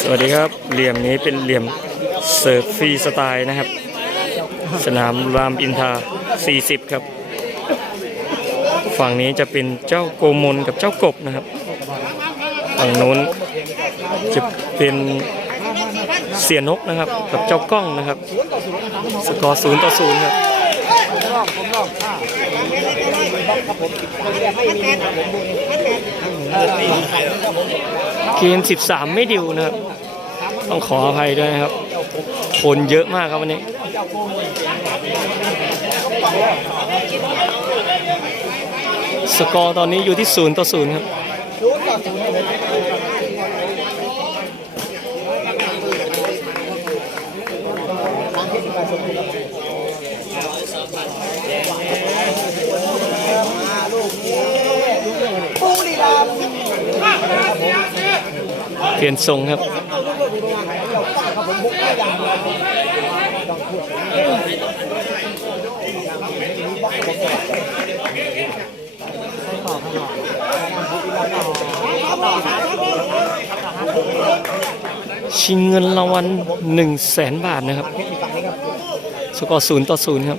สวัสดีครับเหลี่ยมนี้เป็นเหลี่ยมเสิร์ฟฟรีสไตล์นะครับ สนามรามอินทา 40 ครับ ฝั่งนี้จะเป็นเจ้าโกมลกับเจ้ากบนะครับ ฝั่งนู้นจะเป็นเสียนกนะครับ กับเจ้ากล้องนะครับ สกอร์ศูนย์ต่อศูนย์ครับเกม13 ไม่ดิวนะครับ ต้องขออภัยด้วยนะครับ คนเยอะมากครับวันนี้ สกอร์ตอนนี้อยู่ที่0ต่อ0ครับเปลี่ยนทรงครับ ชิงเงินรางวัล1 0 0 0 0แสนบาทนะครับ สกอร์ศูนย์ต่อศูนย์ครับ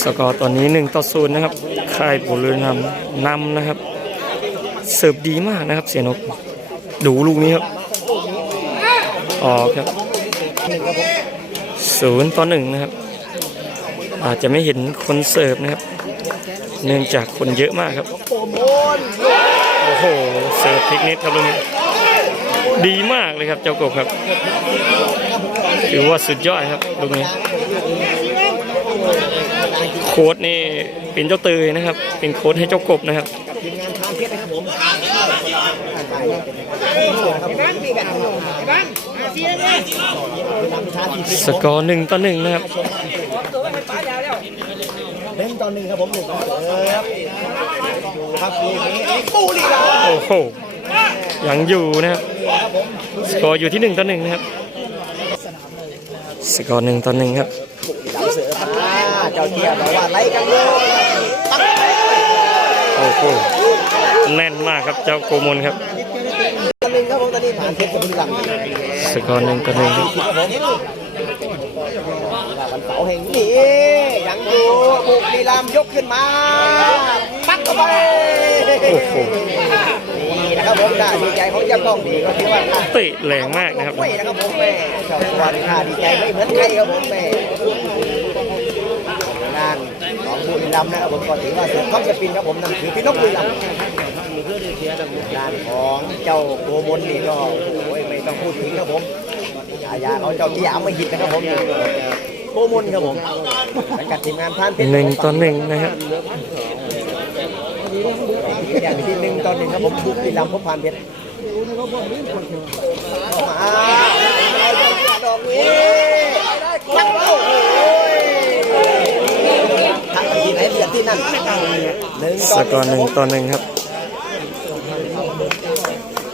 สกอร์ตอนนี้1ต่อ0นะครับ ค่ายบุรีรัมย์นำนะครับ เสิร์ฟดีมากนะครับ เสียนก ดูลูกนี้ครับออกครับศูนย์ต่อหนึ่งนะครับ อาจจะไม่เห็นคนเสิร์ฟนะครับ เนื่องจากคนเยอะมากครับ โอ้โห เสิร์ฟพลิกนิดครับลูกนี้ดีมากเลยครับเจ้ากบครับ ถือว่าสุดยอดครับลูกนี้ โค้ดนี่เป็นเจ้าเตยนะครับ เป็นโค้ดให้เจ้ากบนะครับทีมงานทางเพชรนะครับผมสกอร์หนึ่งต่อหนึ่งนะครับเล่นตอนหนึ่งครับผมหนึ่งครับอยู่ครับปูลีลาโอ้โหยังอยู่นะครับสกอร์อยู่ที่หนึ่งต่อหนึ่งนะครับสกอร์หนึ่งต่อหนึ่งครับ ดาวเสือครับ เจ้าเตี้ยบอกว่าไล่กันเลยตั้งแต่โอ้โหแน่นมากครับเจ้าโกมลครับตอนหนึ่งครับผมตอนนี้ผ่านเพชรกับบุรีรัมย์สกอร์หนึ่งต่อหนึ่งครับครับผมวันเสาร์แห่งนี้ยังอยู่บุรีรัมย์ยกขึ้นมาปักเข้าไปโอ้โหนี่นะครับผมน่าดีใจของเจ้าก้องดีก็ถือว่าเตะแรงมากนะครับไม่นะครับผมแม่เจ้าตัวนี่น่าดีใจไม่เหมือนใครครับผมแม่งานของ บุรีรัมย์นะครับผมก็ถือว่าเสือท็อปสปินครับผมนั่นคือพี่นกบุรีรัมย์งานของเจ้าโกมลนี่ก็โอ้ยไม่ต้องพูดถึงครับผมฉายาเขาเจ้าที่ยามไม่หิดนะครับผมโกมลครับผมสังกัดทีมงานพานเพชรหนึ่งต่อหนึ่งนะครับอย่างที่หนึ่งตอนหนึ่งครับผมบุรีรัมย์พบพานเพชรมาดอกนี้ตั้งโอ้โห ทีไหนเดือดที่นั่นหนึ่งสกอร์หนึ่งต่อหนึ่งครับ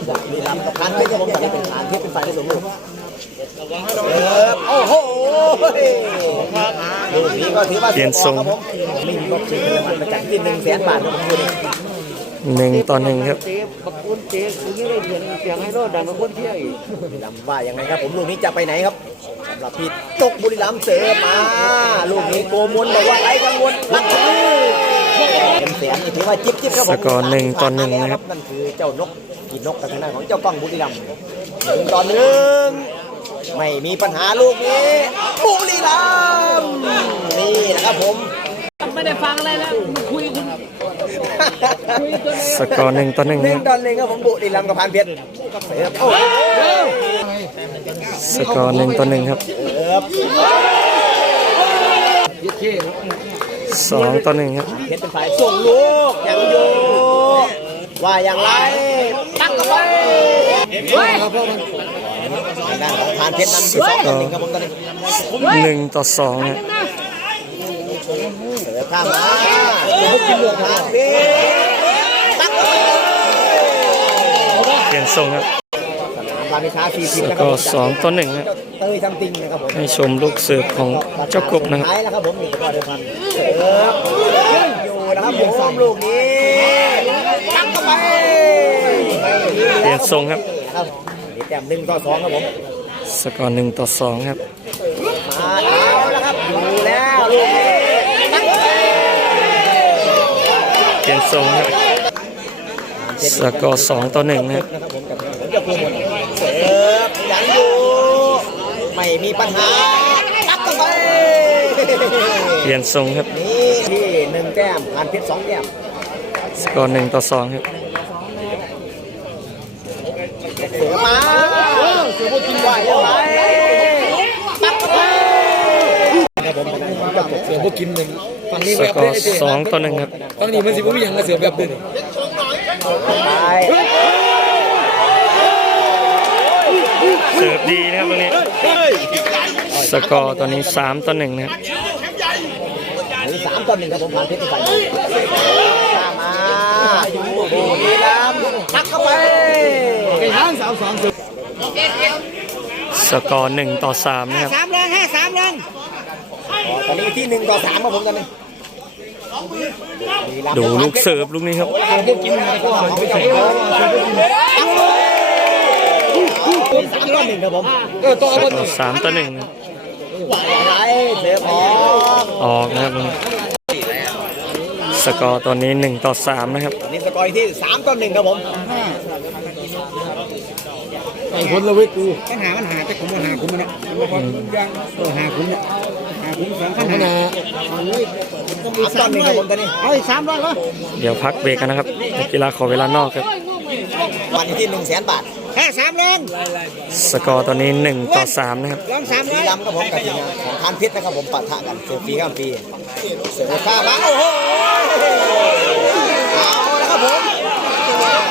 บุรีรัมย์กับพานเพชรครับผมตอนนี้เป็นพานเพชรเป็นฝ่ายได้สมบูรณ์เออโอ้โหลูกนี้ก็ถือว่าเปลี่ยนทรงครับผมไม่มีรถชิงเงินรางวัลประจำที่หนึ่งแสนบาทครับผมดูดิ หนึ่งต่อหนึ่งครับเจ๊ขอบคุณเจ๊คือนี่ได้เสียงเสียงให้รอดดังกับคนเที่ยวอีกบุรีรัมย์ว่ายังไงครับ ผมลูกนี้จะไปไหนครับสำหรับพี่ตกบุรีรัมย์เสือมาลูกนี้โกมลบอกว่าไรกังวลรักลูกเป็นแสนนี่ถือว่าจิ๊บจิ๊บครับผมสกอร์หนึ่งต่อหนึ่งนะครับ นั่นคือเจ้านกกินนกกับทางด้านของเจ้ากล้องบุรีรัมย์หนึ่งต่อหนึ่งไม่มีปัญหาลูกนี้บุรีรัมย์นี่นะครับผม ไม่ได้ฟังอะไรแล้วคุยคุณสกอร์หนึ่งต่อหนึ่งหนึ่คงรับต่อหนึ่งครับผมบุรีรัมย์กับพานเพชรเสิร์ฟโอ้โหสกอร์หนึ่งต่อหนึ่งครับเสิร์ฟสองต่อหนึ่งครับเพชรเป็นฝ่ายส่งลูกยังอยู่ว่าอย่างไรตั้งกับไปทางด้านของพานเพชรนำอยู่สองต่อหนึ่งครับผมตอนนี้หนึ่งต่อสองครับเสิร์ฟ ข้ามมาลูกกินเหลืองพานเพชรตั้งกับไปเปลี่ยนทรงครับสนามรามิชาสี่สิบแล้วนะครัก็บผมสองต่อหนึ่งครับ เตยทำติงนะครับผมให้ชมลูกเสิร์ฟของเจ้ากบนะครับท้ายแล้วครับผมนี่ก็เดินพันเสิร์ฟลูกนี้ตั้งเข้าไปเปลี่ยนทรงครับ ครับนี่แต้มหนึ่งต่อสองครับผม สกอร์หนึ่งต่อสองครับ มาเอาแล้วครับอยู่แล้วลูกนี้ตั้งเข้าไป เปลี่ยนทรงครับสกอร์สองต่อหนึ่งนะครับเสิร์ฟยังอยู่ ไม่มีปัญหาตั้งเข้าไปเปลี่ยนทรงครับ นี่ที่หนึ่งแต้มผ่านเพชรสองแต้ม สกอร์หนึ่งต่อสองครับเสือมาเสือพวกกินไหวแล้วไหมตั้งเข้าไปครับผม กับเสือพวกกินหนึ่งฝั่งนี้สกอร์สองต่อหนึ่งครับฝั่งนี้มันสิบ่มีหยังกระเสือแบบเดิมเสิร์ฟดีนะครับตรงนี้สกอร์ตอนนี้สามต่อหนึ่งนะครับสามต่อหนึ่งครับผมผ่านเพชรไปข้ามาดูดีลำทักเข้าไปไปทางสาวสองสกอร์หนึ่งต่อสามนะครับสามแรงห้าสามแรง ตอนนี้ที่หนึ่งต่อสามครับผมตอนนี้ดูลูกเสิร์ฟลูกนี้ครับพวกกินพวกของไปใส่สามต่อหนึ่งครับผมเออต่อสเอากอร์สามต่อหนึ่งนะครับไหลเสือพอออกนะครับสกอร์ตอนนี้หนึ่งต่อสามนะครับตอนนี้สกอร์ที่สามต่อหนึ่งครับผมไอ้คนละเว้ยกูปัญหาปัญหาแต่ผมปัญหาคุณมันนะเออหาคุณเนี่ย หาคุณสองปัญหาสามต่อหนึ่งครับผมตอนนี้เอาอีกสามร้อยเหรอเดี๋ยวพักเบรกกันนะครับนักกีฬาขอเวลานอกครับวันที่หนึ่งแสนบาทแค่สามแรงสกอร์ตอนนี้หนึ่งต่อสามนะครับลองสามสีร้อยดำครับผมกับทีมงานของทานเพชรนะครับผมปะทะกันเสือฟรีข้ามปีเสือข้ามาโอ้โหเอาละครับผม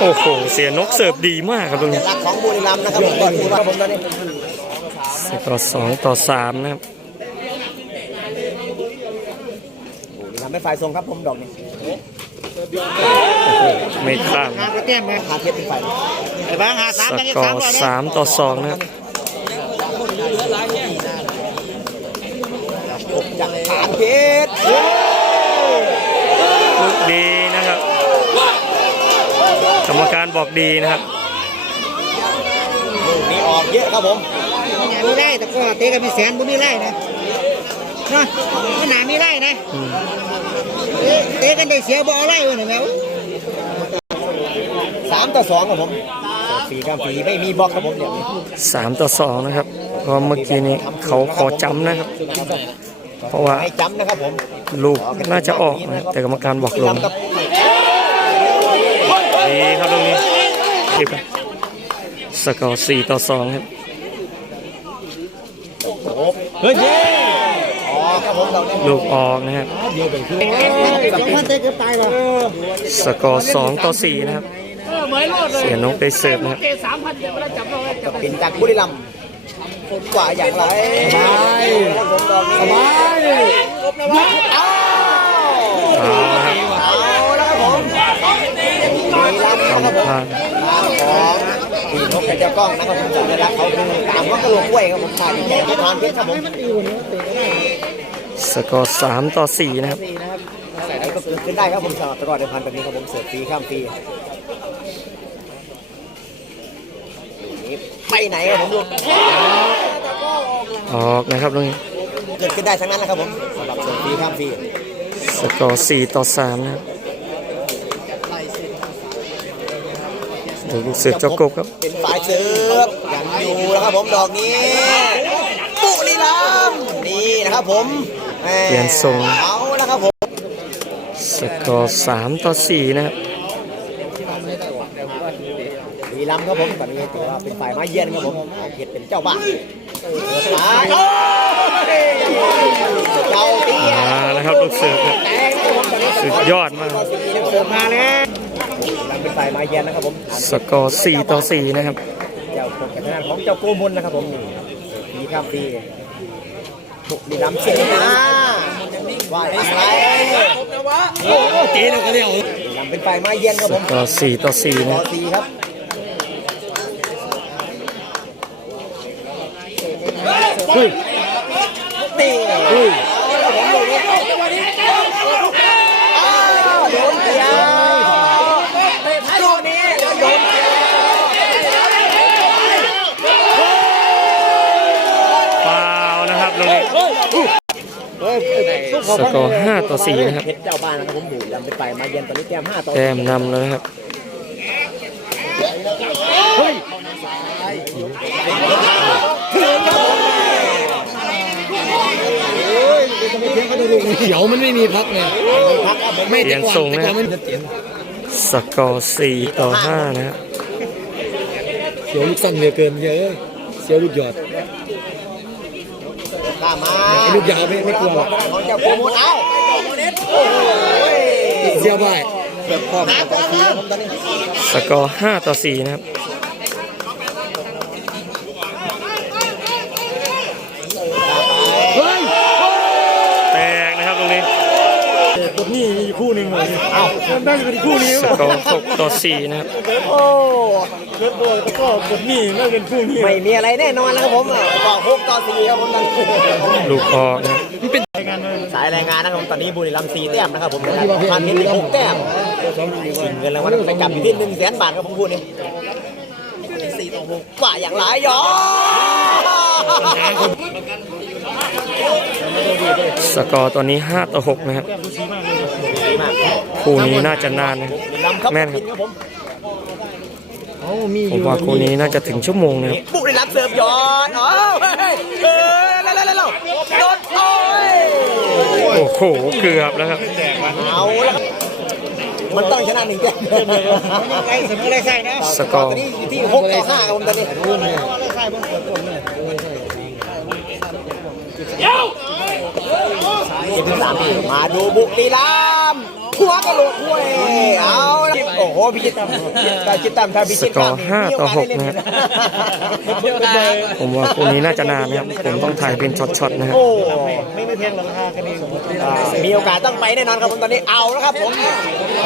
โอ้โหเสียนกเสิร์ฟดีมากครับตรงนี้หลักของบุรีรัมย์นะครับผมตอนนี้ครับผมตอนนี้สกอร์สองต่อสามนะครับ บุรีรัมย์ไม่ฝ่ายทรงครับผมดอกนี้ไม่ข้ามหากระเตี้ยมไปทานเพชรเป็นฝ่ายไอ้บ้างหาสามสแรงอีกกอสามร์ร้อยสามต่อสองนะครับจากทานเพชรลูกดีนะครับกรรมการบอกดีนะครับลูกนี้ออกเยอะครับผมเนี่ยมีไร่แต่ก็เตะกันมีแสนบ่มีไร่นะเนาะไม่หนามีไร่นะเอ๊ะเตะกันได้เสียบ่เอาไร่วะเนี่ยแมวสามต่อสองครับผมฟรีข้ามปีไม่มีบล็อกครับผมเดี๋ยวนี้สามต่อสองนะครับเพราะเมื่อกี้นี้เขาขอจำนะครับ เพราะว่าให้จำนะครับผมลูกน่าจะออกนะแต่กรรมการบอกลงครับดีครับตรงนี้เก็บครับสกอร์สี่ต่อสองครับเฮ้ย ลูกออกนะครับสองพันเตะเกือบตายว่ะสกอร์สองต่อสี่นะครับ เสียนกได้เสิร์ฟนะครับเป็นจากบุรีรัมย์กว่าอย่างไรสบายสบายเอาเอาละครับเอาแล้วครับผมบุรีรัมย์นะครับผมผ่านทางของพี่นกกระเจ้ากล้องนะครับผมจัดรักเขาคือตามว่ากระโหลกกล้วยครับผมผ่านแข่งที่ทานเพชรครับผม สกอร์สามต่อสี่นะครับใส่ได้ก็เกิดขึ้นได้ครับผมสำหรับตลอดเดินพันแบบนี้ครับผมเสิร์ฟฟรีข้ามฟรีนี่ไปไหนครับผมลูกออกนะครับตรงนี้เกิดขึ้นได้ทั้งนั้นนะครับผมสำหรับเสิร์ฟฟรีข้ามฟรีสกอร์สี่ต่อสามนะครับดูลูกเสือเจ้ากบครับ เป็นฝ่ายเสิร์ฟยังอยู่นะครับผมดอกนี้ปุรีรัมย์นี่นะครับผมแหม่ เปลี่ยนทรงเอาแล้วครับผมสกอร์สามต่อสี่นะครับบุรีรัมย์ครับผมตอนนี้ถือว่าเป็นฝ่ายมาเยือนครับผมเอาเขตเป็นเจ้าบ้านเปิดมาโอ้ยเจ้าเตี้ยมาแล้วครับลูกเสิร์ฟครับแตกนะครับผมตอนนี้สุดยอดมากเสิร์ฟมาแล้วหลังเป็นฝ่ายมาเยือนนะครับผมสกอร์สี่ต่อสี่นะครับเจ้าคนกับทางด้านของเจ้าโกมลนะครับผมนี่ดีครับดี บุรีรัมย์เสียนะว่าอะไรโอ้โหเตะแล้วก็เดียวบุรีรัมย์เป็นฝ่ายมาเยือนครับสผมกอร์สี่ต่อสี่ต่นะอตีครับเฮ้ยนี่เฮ้ยโดนตี สกอร์ห้าต่อสี่นะครับ เพชรเจ้าบ้านนะครับผมบุรีรัมย์เป็นไปมาเยือนตอนนี้แต้มห้าต่อแต้มนำแล้วนะครับเฮ้ยเขียวมันไม่มีพักไงพักอะผมไม่เปลี่ยนทรงนะครับสกอร์สี่ต่อห้านะครับเขียวลูกสั้นเหลือเกินเยอะเสียวลูกหยอด ตามมาไอ้ลูกยาวไม่ไม่กลัวหรอกของเจ้าโปรโมทเอาโอ้โหเสียวไปแบบพร้อมกับตะกี้ผมตอนนี้สกอร์ห้าต่อสี่นะครับเฮ้ยแตกนะครับตรงนี้กดหนี้มีคู่หนึ่งเลยเอาได้เป็นคู่นี้สกอร์หกต่อสี่นะครับโอ้ เกิดตัวแล้วก็กดหนี้ได้เป็นคู่นี้ไม่มีอะไรแน่นอนแล้วครับผมต่อหกต่อสี่ครับผมตอนนี้ลูกออกนะครับสายรายงานนะครับผมตอนนี้บุรีรัมย์สี่แต้มนะครับผมพันเห็นอีกหกแต้มเงินรางวัลไปกลับอยู่ที่หนึ่งแสนบาทครับผมพูดนี่สี่ต่อหกว่าอย่างไรยอสกอร์ตอนนี้ห้าต่อหกนะครับ คู่นี้น่าจะนานนะครับแม่นครับครับ ผมผมว่าคู่นี้น่าจะถึงชั่วโมงนะครับบุรีรัมย์เสิร์ฟยอดอ๋อเฮ้ยเออแล้วแล้วแล้วโดนโอ้ยโอ้โหเกือบแล้วครับเอาแล้วครับมันต้องชนะหนึ่งแต้มไอ้สมุนไพรใส่นะสกอตร์อนนี้อยู่ที่หกต่อห้าครับผมตอนนี้เจ็ดถึงสามปีมาดูบุรีรัมย์ หัวกระโหลกห้วยเอาละโอ้โหพี่จิตตาจิตตามถ้าพี่จิตสกอร์ห้าต่อหกนะครับ ผมว่าคู่นี้น่าจะนานนะครับ ผมต้องถ่ายเป็นช็อตๆนะครับโอ้ไม่ไม่แพงราคากันเองอ่ามีโอกาสต้องไปแน่นอนครับผมตอนนี้เอาแล้วครับผม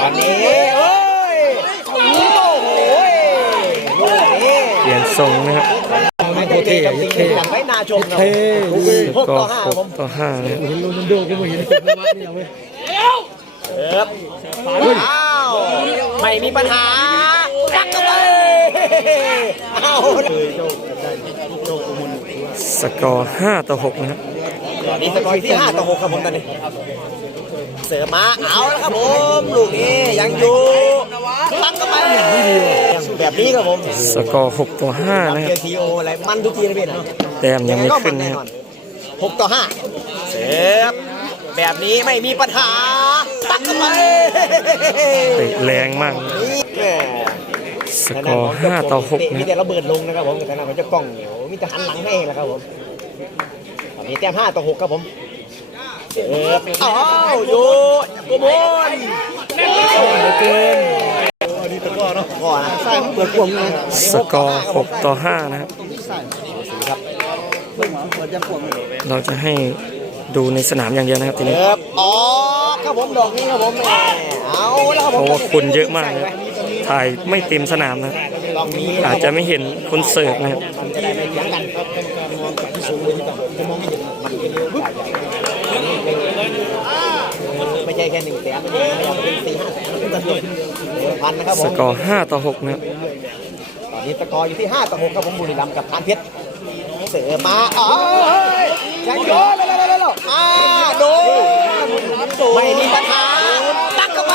ตอนนี้เอ้ยโอ้โหลูกนี้ เปลี่ยนทรงนะครับโคตรเท่กับสิ่งที่หลังไว้นาชมครับสหกกอต่อร์ห้าหครับกผมต่อห้านะครับเห็นโรนัลโดก็ไม่เห็นคนละวัดเนี่ยเว้ย ครับอ้าวไม่มีปัญหาจักเข้าไปเอาสกอร์ห้าต่อหกนะครับนี่สกอร์ที่ห้าต่อหกครับผมตอนนี้ เสือมาเอาแล้วครับผมลูกนี้ยังอยู่ตั้งเข้าไปแบบนี้ครับผมสกอร์หกต่อห้านะคเกีรัยบร์ทีโออะไรมันทุกทีนะพี่นะแต้มยังไม่ขึ้นนะครับหกต่อห้าเซฟ แบบนี้ไม่มีปัญหา ตักเข้าไปเตะแรงมาก นี่แหมสกอร์ห้าต่อหกเตะนะมีครับแต่ระเบิดลงนะครับผมแต่ทางเขาจะกล้องเหนียวมีแต่หันหลังให้แล้วครับผมตอนนี้แต้มห้าต่อหกครับผมเซฟอ้าวอยู่โกโบนเกินก่อนนะเปิดกลมเลยสกอร์หกต่อห้านะครับ เราจะให้ ดูในสนามอย่างเดียวนะครับทีเสินี้ร์ฟออกครับผมดอกนี้ครับผมแหม่เอาแล้วครับเพผมราะว่าคนเยอะมากนะครับถ่ายไม่เต็มสนามนะครับดอกนี้อาจจะไม่เห็นคนเสิร์ฟนะครับจะได้ไม่เถียงกันไม่ใช่แค่หนึ่งแสนไม่ใช่เป็นสี่ห้าแสนเป็นพันนะครับผสม กอร์ห้าต่อหกนะครับตอนนี้สกอร์อยู่ที่ห้าต่อหกครับผมบุรีรัมย์กับพานเพชรเสือมาอ๋อยังโยนเลยเลยเลย อ่าโดนไม่มีปัญหาตักเข้าไป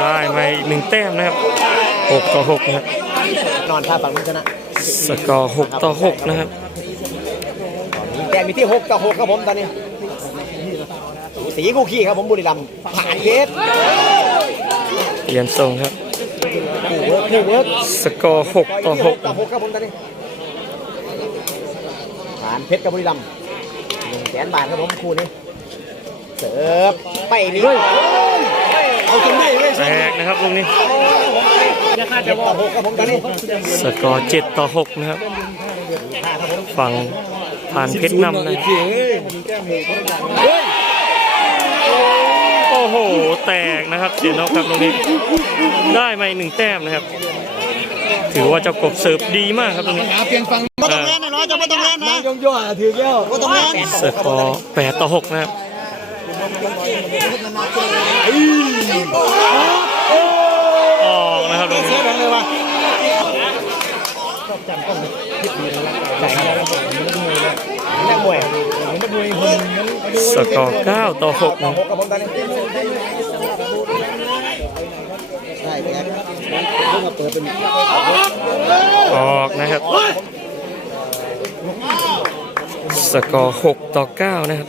ได้มาอีกหนึ่งแต้มนะครับหกต่อหกนะครับนอนท่าฝั่งนี้ชนะสกอร์หกต่อหกนะครับแต้มมีที่6ต่อ6ครับผมตอนนี้สีคู่ขี้ครับผมบุรีรัมย์ผ่านเพชรเปลี่ยนทรงครับคู่เวิร์กคู่เวิร์กสกอร์หกต่อหกต่อ6ครับผมตอนนี้ผ่านเพชรกับบุรีรัมย์หนึ่งแสนบาทครับผมคู่นี้ เสิร์ฟไปนี่เอาจริงดิเว้ยแตกนะครับตรงนี้ เจ็ดต่อ6ครับผมตอนนี้สกอร์เจ็ดต่อหกนะครับ ฝั่งผ่านเพชรนำนะโอ้โห แตกนะครับเสียนกครับตรงนี้ ได้มาอีกหนึ่งแต้มนะครับ ถือว่าเจ้ากบเสิร์ฟดีมากครับตรงนี้บ่ต้องเล่นนะน้อยจะบ่ต้องเล่นนะยงย่อถือแก้วบ่ต้องเล่นสกอร์แปดต่อหกนะครับออกนะครับตรงนี้จำต้องคิดดีนะใช่ครับนักมวยมันนักมวยคนนั้นดูสกอร์9ต่อ6ต่อนะ ออกนะครับ สกอร์ 6 ต่อ 9 นะครับ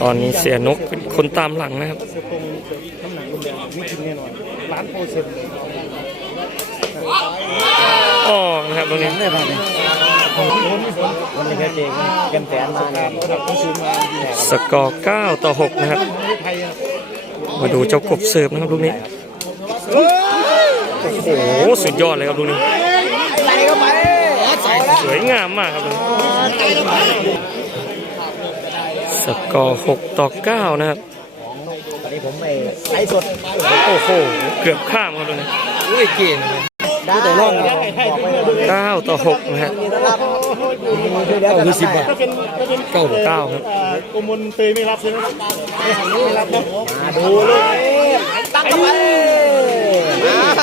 ตอนนี้เสียนกเป็นคนตามหลังนะครับอนล้านเปอร์เซ็นต์ออกนะครับตรงนี้วันนี้เพชรเองกันแสนมาเนี่ยระดับต้องซื้อมาดีสกอร์ 9 ต่อ 6 นะครับ มาดูเจ้ากบเสิร์ฟนะครับลูกนี้โอ้โหสุดยอดเลยครับลูกนี้ใส่เข้าไปเอาละสวยงามมากครับลูกนี้สกอร์6ต่อ9นะครับตอนนี้ผมไม่ไลฟ์สดโอ้โหเกือบข้ามครับลูกนี้ ได้แต่ร่องบอกไปเลย9ต่อ6นะฮะนี่นะครับคือเดี๋ยวจะสิบบาทถ้าเป็นถ้าเป็นเก้าต่อเก้าครับอ่ากรมมนเตยไม่รับใช่ไหมไม่รับนะมาดูลูกนี้ตั้งเข้าไป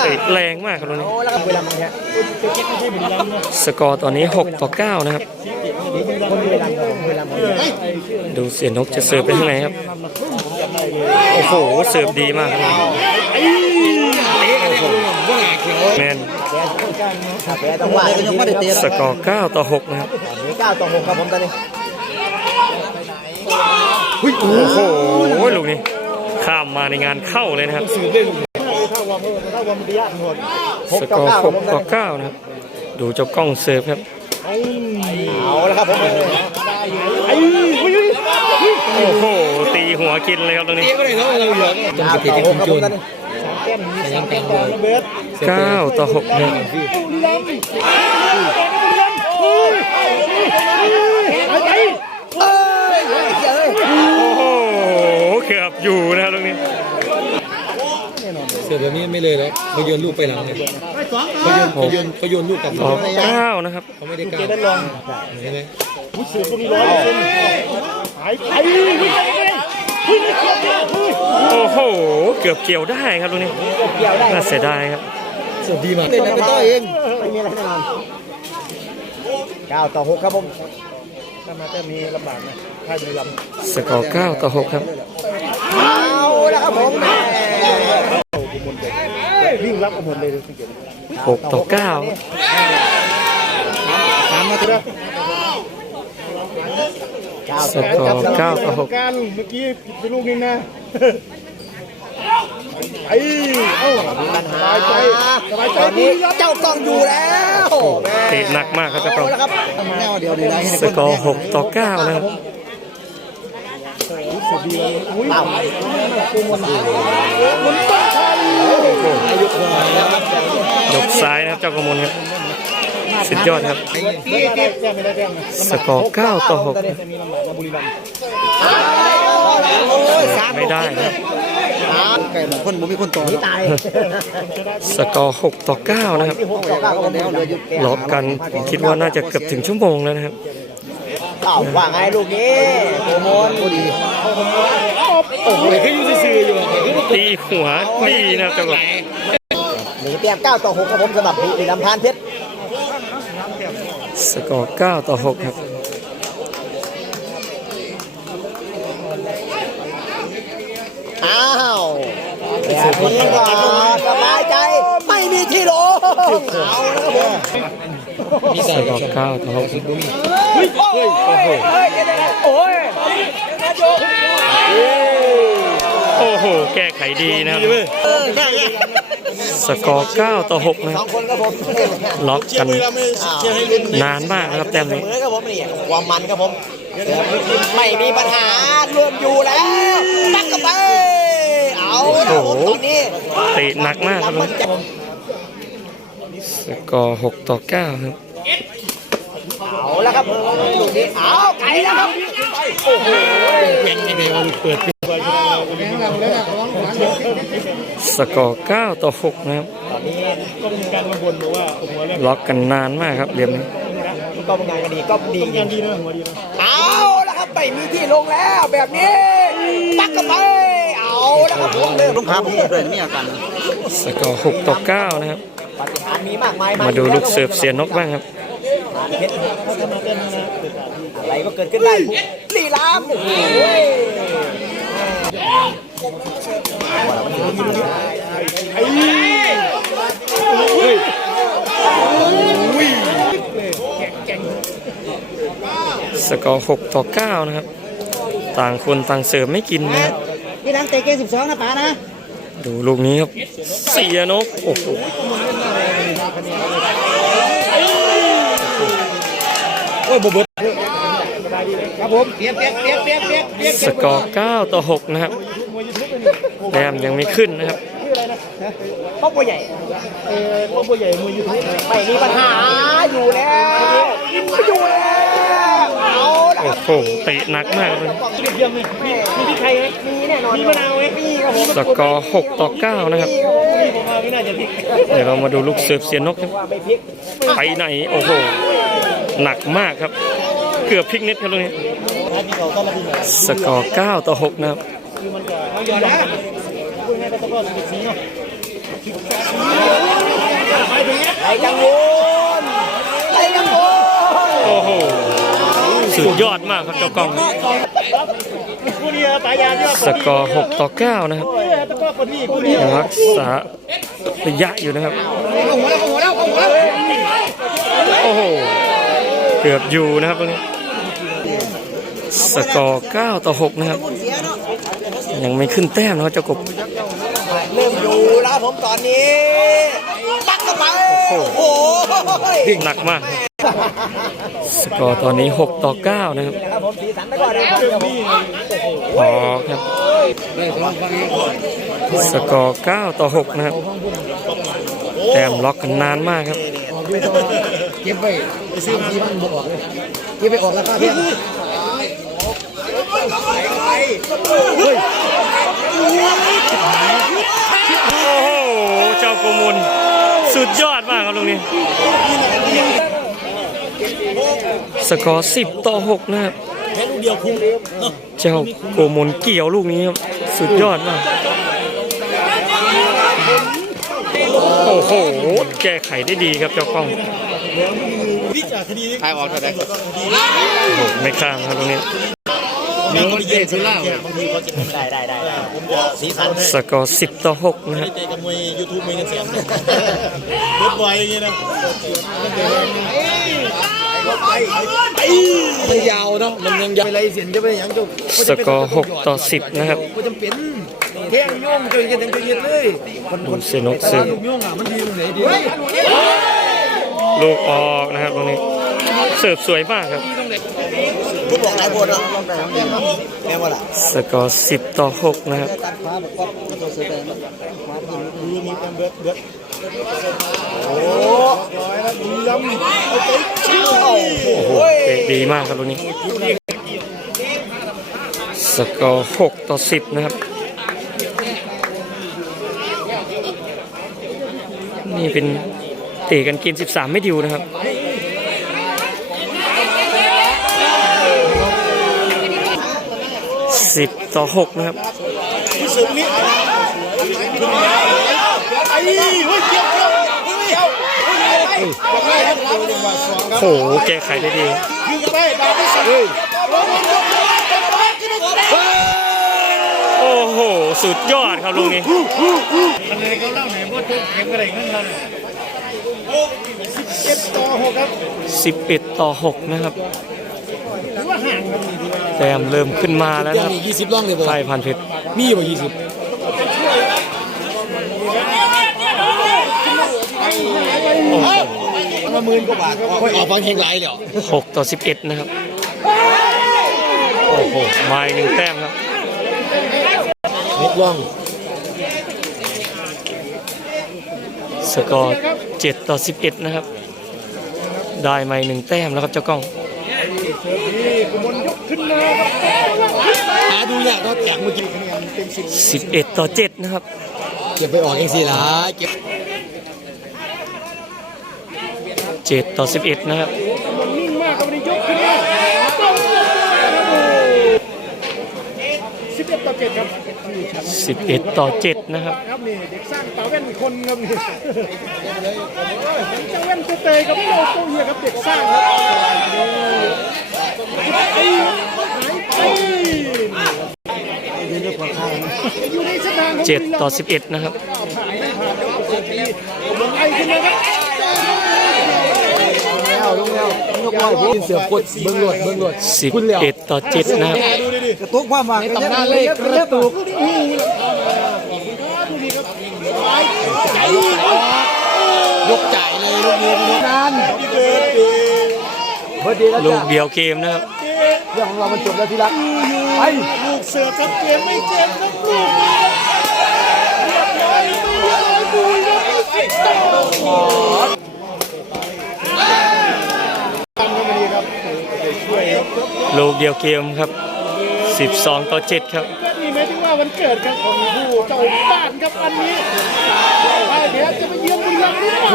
เตะแรงมากครับลูกนี้โอ้แล้วก็เวลามันแค่ไม่ใช่บุรีรัมย์นะสกอร์ตอนนี้ 6 ต่อ 9 นะครับคนเวลาเวลามันดูเสียนกจะเสิร์ฟไปข้างในครับ โอ้โห เสิร์ฟดีมากครับ แกต้องว่ายังไม่ได้เตะสกอร์9ต่อ6นะครับนี้เก้าต่อหกครับผมตอนนี้โอ้โหลูกนี้ข้ามมาในงานเข้าเลยนะครับสื่อได้เลยถ้าวันถ้าวันมันยากหมดสกอร์6ต่อ9นะครับดูเจ้ากล้องเสิร์ฟครับเอาแล้วครับผมไอ้อุ้ยโอ้โหตีหัวกินเลยครับตรงนี้เก้าต่อหกครับผมตอนนี้แก้มมี สามแก้มตอนระเบิด9ต่อ6นะครับเอ้ยเอ้ยโอ้โหเกือบอยู่นะครับตรงนี้เสร็จแบบนี้ไม่เลยแล้วเขาโยนลูกไปหลังเลยเขาโยนเขาโยนเขาโยนลูกกลับต่อ9นะครับเขาไม่ได้กล้าได้ลองเห็นไหมผู้สื่อก็มีร้อยเปอร์เซ็นต์หายไปวิ่งไปเลย โอ้โห เกือบเกี่ยวได้ครับตรงนี้เกี่ยวได้น่าเสียดายครับสวัสดีมากเล่นไปต่อเองไม่มีอะไรแน่นอนเก้าต่อหกครับผมถ้ามาแต้มนี้ลำบากนะค่ายบุรีรัมย์สกอร์9ต่อ6ครับเอาแล้วครับผมแม่วิ่งรับกันหมดเลยสังเกต6ต่อ9สามนาทีแล้ว เก้าสกอ9ต่อกเมื่อกี้ผิดไปลูกนึงนะไอ้เอ้าปัญหาสบายใจสบายใจตอนนี้เจ้ากล้องอยู่แล้วเตะหนักมากครับเจ้ากล้องแล้วเดียวนี่ได้ให้สกอร์6ต่อ9นะครับเต่ายกซ้ายนะครับเจ้ากระมลครับ สุดยอดครับแก้ไม่ได้แก้นะสกอร์9ต่อจะมีลำบากบุรีรัมย์โอ้ยสาม6ไม่ได้นะครับไก่บางคนบ่มีคนต่อนี่ตายสกอร์6ต่อ9นะครับที่หกต่อเก้าครับผมแล้วเหลือหยุดล็อกกันผมคิดว่าน่าจะเกือบถึงชั่วโมงแล้วนะครับเอ้าว่าไงลูกนี้โกโมนดีโอ้โหแค่ยูซีอยู่อะตีหัวดีนะครับเจ้ากล้องหนึ่งแต้มเก้าต่อหกครับผมสำหรับบุรีรัมย์พานเพชร สกอร์9ต่อ 6 ครับ อ้าวแบบนี้ก็สบายใจ ไม่มีที่ลงเอาแล้วครับผมสกอร์9ต่อ 6 เฮ้ย โอ้โหโอ้ย โอ้โห แก้ไขดีนะครับเออใช่ใช่สกอร์ 9 ต่อ 6 นะคสรัอบงคนครับผมล็อกกันนานมากนะครับแต้มนี้เหมือนครับผมนี่ความมันครับผม ไม่มีปัญหารวมอยู่แล้วตั้งกันไป เอาแล้วผมตอนนี้เตะหนักมากครับมันจะสกอร์ 6 ต่อ 9 ครับ เอาแล้วครับลูกนี้เอาไก่แล้วครับโอ้โหเป็นยังไงวะลูกเปิดสกอร์9ต่อ6นะครับตอนนี้ก็มีการมาบ่นบอกว่าหัวแรกล็อกกันนานมากครับเหลี่ยมนี้ก็เป็นงานกันดีก็ดีจริงางนดีนะหัวดีนะเอาแล้วครับไม่มีที่ลงแล้วแบบนี้ปักกันไปเอาแล้วครับผมเริ่มลงขาผมเลยมีอาการสกอร์6ต่อ9นะครับปฏิหารย์มีมากมายมาดูลูกเสิร์ฟเสียนกบ้างครับผ่าน เพชรอะไรก็เกิดขึ้นได้ลีลามโอ้โหไอ้สกอร์6ต่อ 9 นะครับ ต่างคนต่างเสิร์ฟไม่กินนะครับพี่นังเตะเกม12 นะป๋านะ ดูลูกนี้ครับ เสียนก โอ้โห โอ้ยบ่เบิดครับผมเปียกเปียกเปียกเปียกเปียกเปียกสกอร์9ต่อ6นะครับแต้มยังไม่ขึ้นนะครับพ่อบัวใหญ่เออพวกผู้ใหญ่มวยยูทูบไม่มีปัญหาอยู่แล้วอยู่แล้วเอาละโอ้โหเตะหนักมากเลยเยี่ยมเลยมีมีพริกไทยไหมมีแน่นอนมีมะนาวไหมมีครับผมสกอร์6ต่อ9นะครับนี่ผมมาไม่น่าจะพริกเดี๋ยวเรามาดูลูกเสิร์ฟเสียนกครับว่าไม่พลิกไปไหนโอ้โห หนักมากครับ เกือบพลิกเน็ตครับลูกนี้ สกอร์ 9 ต่อ 6 นะครับเอาอย่านะพูดง่ายๆก็ต้องก็สิบสีเนาะไอ้กังวลไอ้กังวลโอ้โห สุดยอดมากครับเจ้ากล้องผู้นี้ปลายาที่ว่าสกอร์ 6 ต่อ 9 นะครับเออตะก้อคนนี้ผู้นี้ยังรักษาระยะอยู่นะครับ โอ้โหเกือบอยู่นะครับตรงนี้ สกอร์ 9 ต่อ 6 นะครับ ยังไม่ขึ้นแต้มนะครับเจ้ากบเริ่มอยู่แล้วผมตอนนี้ตักเข้าไปโอ้โอ้โหโหหนักมาก สกอร์ตอนนี้ 6 ต่อ 9 นะครับนะครับผมสีสันไปก่อนนะครับผมพอครับ สกอร์ 9 ต่อ 6 นะครับ แต้มล็อกกันนานมากครับเก็บไว้ไปซื้อทีมันบ่ออกเลยเก็บไปออกแล้วก็เพียงโอ้โห เจ้าโกมุลสุดยอดมากครับตรงนี้ สกอร์10ต่อ6นะครับเจ้าโกมลเกี่ยวลูกนี้ครับ สุดยอดมาก โอ้โห แก้ไขได้ดีครับเจ้ากล้อง วิจากคดีนี้โอ้โหไม่ข้ามครับตรงนี้มีคนเย็นสุล่าได้ได้ได้ได้ผมจะสีสันสกอร์10ต่อ6นะครับเตะกับมวยยูทูบมวยเงินแสนเบิดบ่อยอย่างงี้นะมันยาวเนาะมันยังยาวอะไรเสียนจะไปยังจุกสกอร์6ต่อ10นะครับก็จำเป็นเที่ยงโยงจนกันจนเย็นเลยดูเซนกซึ่งลูกโยงอะมันดีตรงไหนดี ลูกออกนะครับตรงนี้เสิร์ฟสวยมากครับทุกบอกนายบนเนาะแม่ว่าล่ะสกอร์10ต่อ6นะครับตัดฟ้าแบบว่าตัวเสือแดงฟ้าไปยิงโอ้โหโอ้โหเตะดีมากครับตรงนี้สกอร์6ต่อ10นะครับ นี่เป็น เตะกันเกม 13 ไม่ดิวนะครับสิบต่อหกนะครับโอ้โหแก้ไขได้ดีโอ้โห สุดยอดครับลูกนี้ เราเนี่ยเจ็ดต่อหกครับ11 ต่อ 6 นะครับ ถือว่าห่างกันนี่ถือว่าแต้มเริ่มขึ้นมาแล้วเที่ยนะงครับนี่ยี่สิบล่องเลยบ่ไทยพันเพชรมีอยู่บ่ยี่สิบมาหมื่นกว่าบาทค่อยออกฟังเพลงไรเดี๋ยว6ต่อ 11 นะครับ โอ้โหมาอีกหนึ่งแต้มครับ เม็ดล่อง สกอร์7ต่อ 11 นะครับ ได้มาอีกหนึ่งแต้มแล้วครับเจ้ากล้องหาดูยากก็แจกเมื่อกี้11 ต่อ 7 นะครับ เก็บไปออกเองสิล่ะเก็บ7ต่อ 11 นะครับนิ่งมากก็ไม่ได้ยกขึ้นมาสิบเอ็ดต่อเจ็ดครับ 11 ต่อ 7 นะครับครับนี่เด็กสร้างตาแว่นคนครับนี่เจ้าแว่นเตยกับโลโก้เฮียครับเด็กสร้างครับไอ้ไอ้อยู่ในสนามของ7ต่อ11นะครับผ่านไม่ผ่านครับเจ็ดปีลงไอขึ้นมาครับแล้วลงแล้วยกร้อยผมเสือกดเบิ้งรวดเบิ้งรวด11ต่อ7นะครับ กระตุกความหวังตำนานเลขกระตุกยกจ่ายเลยลูกเดียวลูกนั้นเบอร์ดีแล้วลูจ้ะกเดียวเกมนะครับเรื่องของเรามันจบแล้วที่รักไปลูกเสือครับเกมไม่เกมครับลูกเรียบร้อยไม่เรียบร้อยบุยครับสิบต่อลูกเดียวเกมครับ 12 ต่อ 7 ครับก็นี่หมายถึงว่าวันเกิดครับของผู้เจ้าบ้านครับอันนี้ไอ้เดี๋ยวจะไปเยือนบุรีรัมย์หรือเปล่า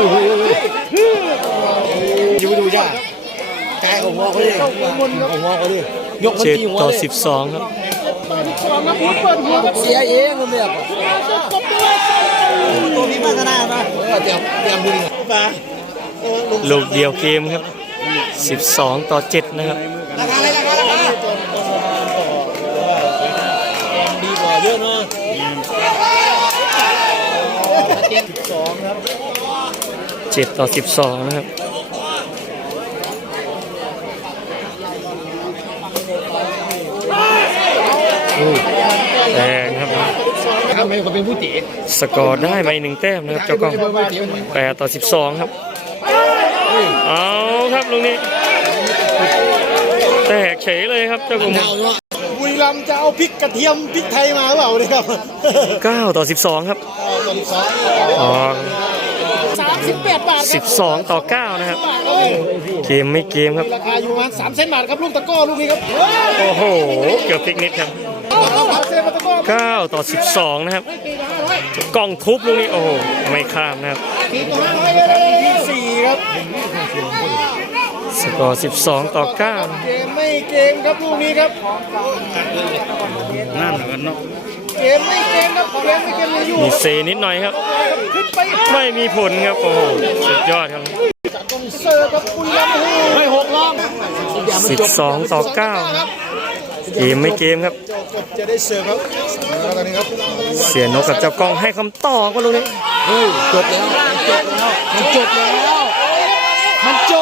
อยู่ดูจ้ะกายของหัวเขาดิของหัวเขาดิยกมันที่หัว7ต่อเลย12 ครับต่อที่สองครับเปิบสียเองมันเนี่ยจะกบด้วยตัวนี้มาก็ได้มาเออเดี๋ยวเดี๋ยวบุรีมาลูกเดียวเกมครับ 12 ต่อ 7 นะครับ 7ต่อ12นะครับแดงครับ ครับไม่เขาเป็นผู้ตีสกอร์ได้มาอีกหนึ่งแต้มนะครับเจ้ากล้อง8ต่อ12ครับ เอาครับลุงนี้แตกเฉยเลยครับเจ้ากรมบุ รีรัมย์จะเอาพริกกระเทียมพริกไทยมาหรือเปล่าเนี่ยครับ9 ต่อ 12 ครับ อ๋อ สามสิบแปดบาทครับ12 ต่อ 9 นะครับเกมไม่เกมครับ ราคาอยู่ประมาณสามเซนบาทครับลูกตะกร้อลูกนี้ครับโอ้โห เกือบพลิกนิดครับ สามเซนมาตะกร้อ9 ต่อ 12 นะครับกล้องทุบลูกนี้ โอ้โห ไม่ข้ามนะครับตีตัวห้าร้อยเลยที่สี่ครับ สกอร์ 12 ต่อ9นะเกมไม่เกมครับลูกนี้ครับนั่นเหมือนกันเนาะเกมไม่เกมครับเกมไม่เกมเลยอยู่มีเซนิดหน่อยครับ ขึ้นไปไม่มีผลครับ โอ้โห สุดยอดครับต้องเสิร์ฟครับบุรีรัมย์ให้หกรอบ12 ต่อ 9 เกมไม่เกมครับ จะได้เสิร์ฟครับตอนนี้ครับเสียนกกับเจ้ากล้องให้คำตอบก็ลูกนี้เฮ้ยจบแล้วมันจบแล้วมันจบแล้วมันจบ